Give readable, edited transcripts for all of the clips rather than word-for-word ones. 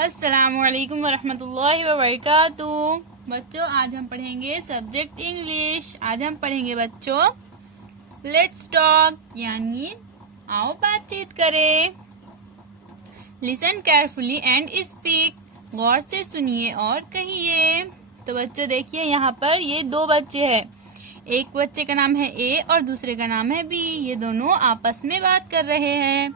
अस्सलामुअलैकुम वरहमतुल्लाहि वबरकातुहू। बच्चों, आज हम पढ़ेंगे सब्जेक्ट इंग्लिश। आज हम पढ़ेंगे बच्चों लेट्स टॉक, यानी आओ बातचीत करें। लिसन केयरफुली एंड स्पीक, गौर से सुनिए और कहिए। तो बच्चों देखिए, यहाँ पर ये दो बच्चे हैं। एक बच्चे का नाम है ए और दूसरे का नाम है बी। ये दोनों आपस में बात कर रहे हैं।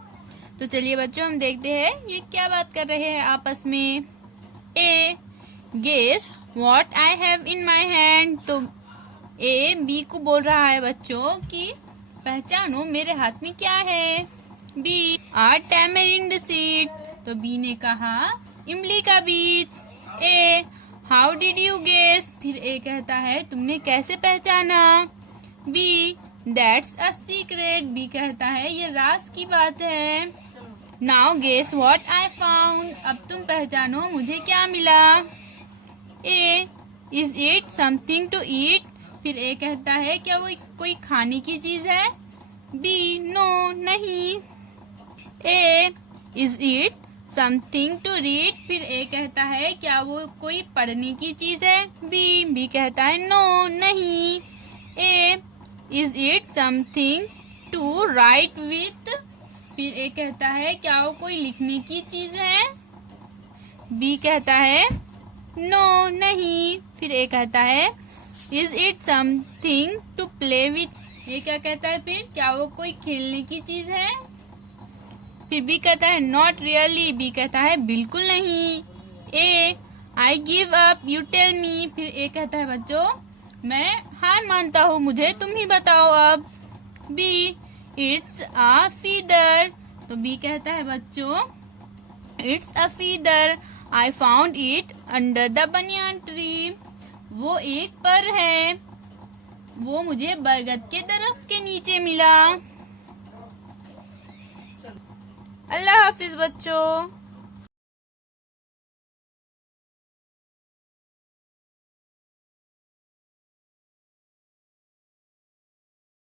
तो चलिए बच्चों, हम देखते हैं ये क्या बात कर रहे हैं आपस में। A, guess what I have in my hand. तो ए बी को बोल रहा है बच्चों कि पहचानो मेरे हाथ में क्या है। B, are tamarind seed. तो बी ने कहा इमली का बीज। A, how did you guess. फिर ए कहता है तुमने कैसे पहचाना। B, that's a secret. B कहता है ये राज की बात है। Now guess what I found. अब तुम पहचानो मुझे क्या मिला। A, is it something to eat. फिर ए कहता है क्या वो कोई खाने की चीज है। बी, नो नहीं। A, is it something to read. फिर ए कहता है क्या वो कोई पढ़ने की चीज है। बी कहता है नो नहीं। A, is it something to write with. फिर ए कहता है क्या वो कोई लिखने की चीज है। बी कहता है नो नहीं। फिर ए कहता है is it something to play with. A क्या कहता है फिर क्या वो कोई खेलने की चीज है। फिर बी कहता है नॉट रियली। बी कहता है बिल्कुल नहीं। A, I give up you tell me. फिर ए कहता है बच्चों मैं हार मानता हूँ, मुझे तुम ही बताओ अब। B, it's a feather. तो बी कहता है बच्चों it's a feather, I found it under the banyan tree. वो एक पर है, वो मुझे बरगद के दरख्त के नीचे मिला। अल्लाह हाफिज बच्चों।